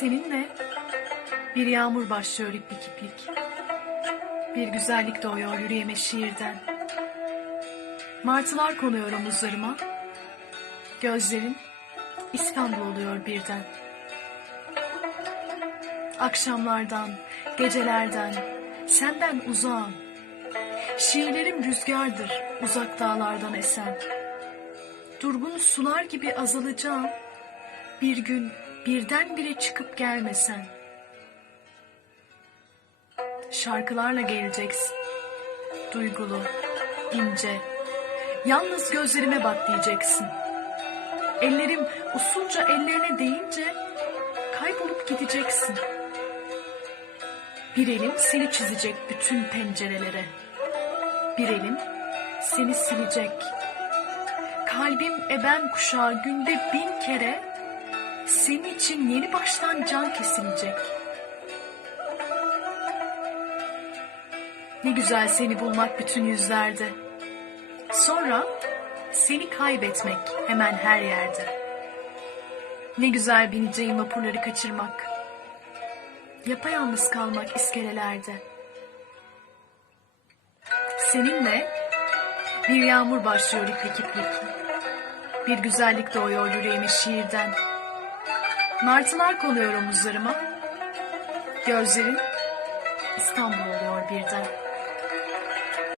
Seninle bir yağmur başlıyor iplik iplik. Bir güzellik doğuyor yüreğime şiirden. Martılar konuyor omuzlarıma. Gözlerin İstanbul oluyor birden. Akşamlardan, gecelerden, senden uzağım. Şiirlerim rüzgardır uzak dağlardan esen. Durgun sular gibi azalacağım. Bir gün birdenbire çıkıp gelmesen. Şarkılarla geleceksin. Duygulu, ince. Yalnız gözlerime bak diyeceksin. Ellerim usulca ellerine değince kaybolup gideceksin. Bir elim seni çizecek bütün pencerelere. Bir elim seni silecek. Kalbim eben kuşağı günde bin kere senin için yeni baştan can kesilecek. Ne güzel seni bulmak bütün yüzlerde. Sonra seni kaybetmek hemen her yerde. Ne güzel bineceğim vapurları kaçırmak. Yapayalnız kalmak iskelelerde. Seninle bir yağmur başlıyor iplik iplik. Bir güzellik doğuyor yüreğime şiirden. Martılar konuyor omuzlarıma. Gözlerin İstanbul oluyor birden.